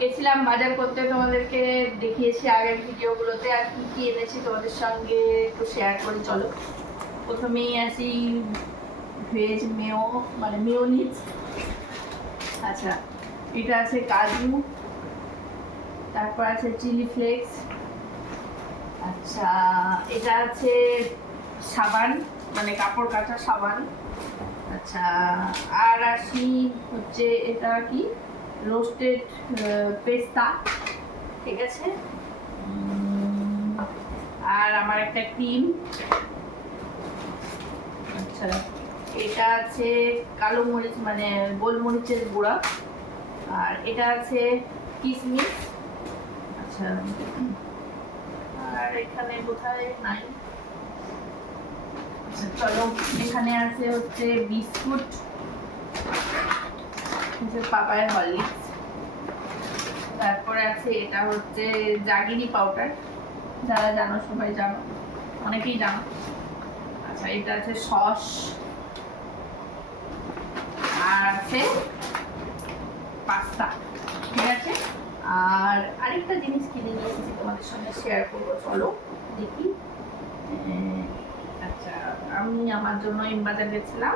গেছিলাম বাজার করতে, তোমাদেরকে দেখিয়েছি আগের ভিডিওগুলোতে। আর কি কি এনেছি তোমাদের সঙ্গে একটু শেয়ার করি চলো। প্রথমেই আসি ভেজ মেয়োনিজ। আচ্ছা, এটা আছে কাজু, তারপর আছে চিলি ফ্লেক্স। আচ্ছা, এটা আছে সাবান, মানে কাপড় কাচা সাবান। আচ্ছা, আর আসি হচ্ছে এটা কি রোস্টেড পেস্তা, ঠিক আছে। আর আমার একটা ক্রিম। আচ্ছা, এটা আছে কালো মরিচ মানে গোলমরিচের গুঁড়া। আর এটা আছে কিশমিশ। আচ্ছা, আর এখানে কোথায় নাই। আচ্ছা চলো, এখানে আছে হচ্ছে বিস্কুট, পাপায়ের হরলিক্স। তারপরে আছে এটা হচ্ছে জাগিরি পাউডার, যারা জানো সবাই জানো, অনেকেই জানো। আচ্ছা, এটা আছে সস। আর আছে পাস্তা, ঠিক আছে। আর আরেকটা জিনিস কিনে নিয়ে এসেছি, তোমাদের সঙ্গে শেয়ার করবো, চলো দেখি। আচ্ছা, আমি আমার জন্য বাজার গেছিলাম,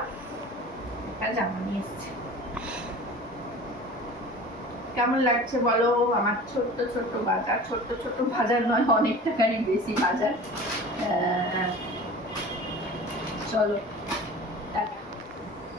একটা জামা নিয়ে এসেছি। কেমন লাগছে বলো আমার ছোট্ট ছোট্ট বাজার? ছোট্ট ছোট্ট বাজার নয়, অনেক টাকারই বেশি বাজার। চলো